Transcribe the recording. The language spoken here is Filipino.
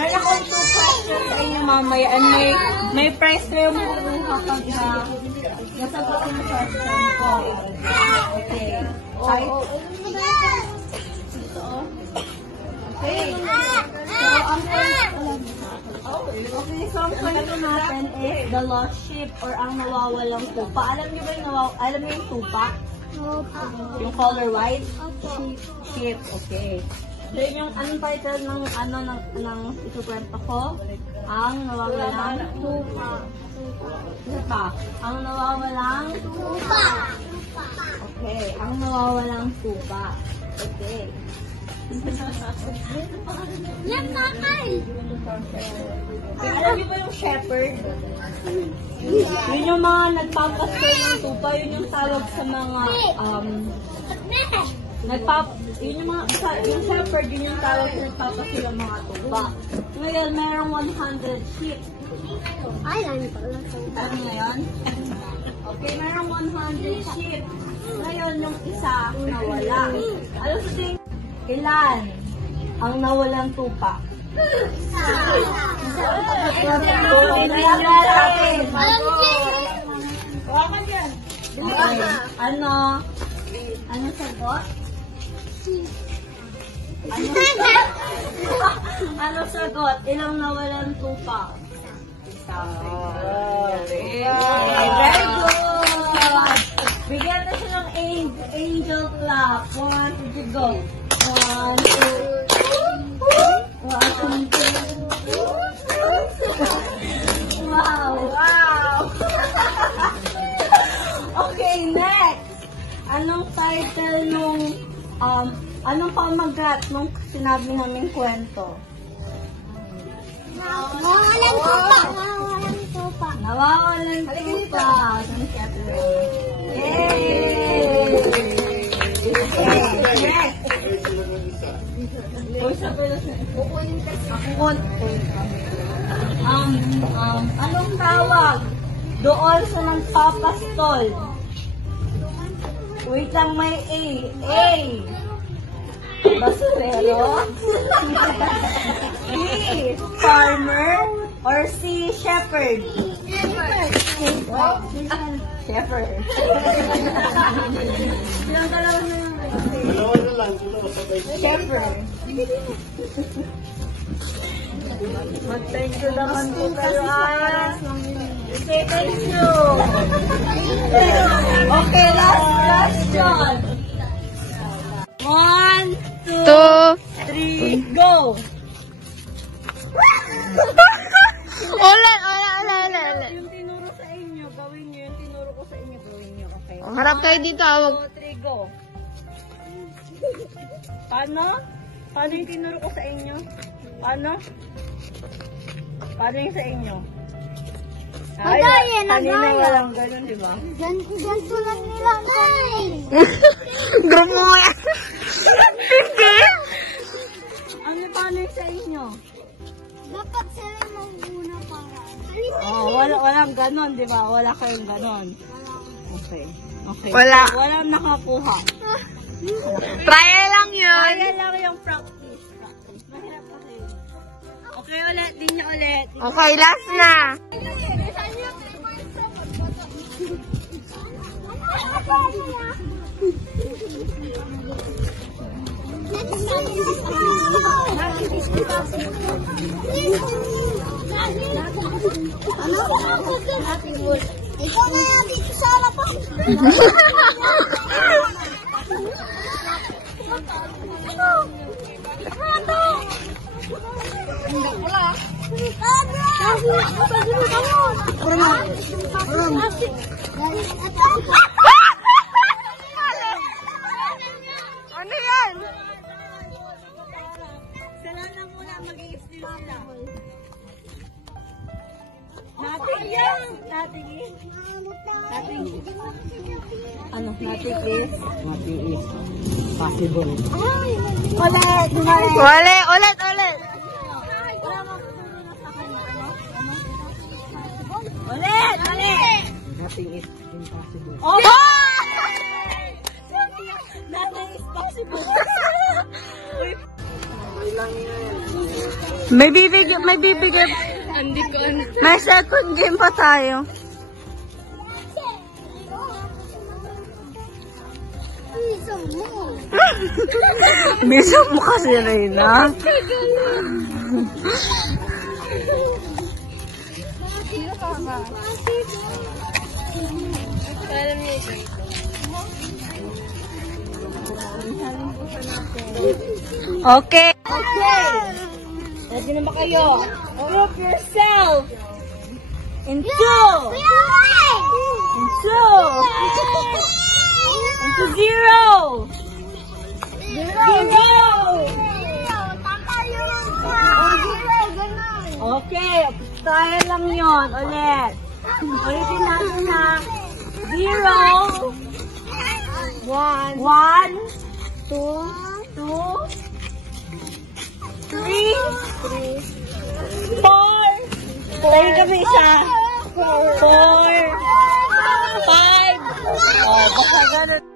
Meron akong 2 questions sa inyo mamaya. And may prize kayo makukuha pag nasagot yung question ko. Okay. So, ang kwento natin is the lost sheep or ang nawawalang tupa. Alam niyo ba yung tupa? Yung color white? Sheep. Okay. Then yung anong title ng isukwento ko? Ang nawawalang tupa. Ang nawawalang tupa. Okay. Ang nawawalang tupa. Okay. Yan, kakay! Alam niyo ba yung shepherd? Yun yung mga nagpapastol ng tupa. Yun yung tawag sa mga yung shepherd, yun yung tawag sa nagpapastol ng mga tupa. Ngayon, mayroong 100 sheep. Ay, ano pala. Ano ngayon? Okay, mayroong 100 sheep. Ngayon, yung isa nawala. Ano sa tingin? Ilan ang nawalang tupa? Ano? Ano sagot? Ano sagot? Ilang nawalan tupa? Very good! Bigyan na siya ng angel clap. 1, 2, go! 1, 2, 1, 2. Wow! Okay, next! Anong title nung, anong pamagat nung sinabi namin kwento? Nawawalan tupa. Nawawalan tupa. Nawawalan tupa. Yay! Next! Anong tawag doon sa nagpapastol? Wait lang, may A. A. Basurero. B. Farmer. Or C. Shepherd. Shepherd. Silang dalawa na lang. Shepherd. Mag-thank you naman po kayo. Okay, thank you. Okay, last question. 1, 2, 3, go! Ulit. Yung tinuro sa inyo, gawin nyo. Yung tinuro ko sa inyo, gawin nyo. Okay? Harap kayo dito. 1, 2, 3, go! Paano? Paano yung tinuro ko sa inyo? Paano? Paano yung sa inyo? Kanina walang ganun, di ba? Ganito lang nila, Nay. Group mo yan. Hindi. Paano yung sa inyo? Dapat sila mag-una para. Walang ganun, di ba? Wala kayong ganun. Okay. Wala. Walang nakakuha. Trial lang yun. Kaya lang yung practice. Mahirap pa kayo. Okay, ulit. Di niya ulit. Okay, last na. Ikaw na yan, dito sa harapan. Ano yan? Sila na muna mag-i-steal sila. Nothing yan. Nothing is. Nothing is. Ano? Nothing is. Nothing is possible. Ulit. Ulit. Ulit. Nothing is impossible. Oh! Nothing is possible. Okay lang yan. May bibigyan. May second game pa tayo. Bisa mo kasi, Reyna. Okay. Ready na ba kayo? Group yourself into zero. Okay, tayo lang yun. Ulit. Ulitin natin na 0, 1, 2, 3, 4. Tayo kami isa. 4, 5. Oh, baka ganun.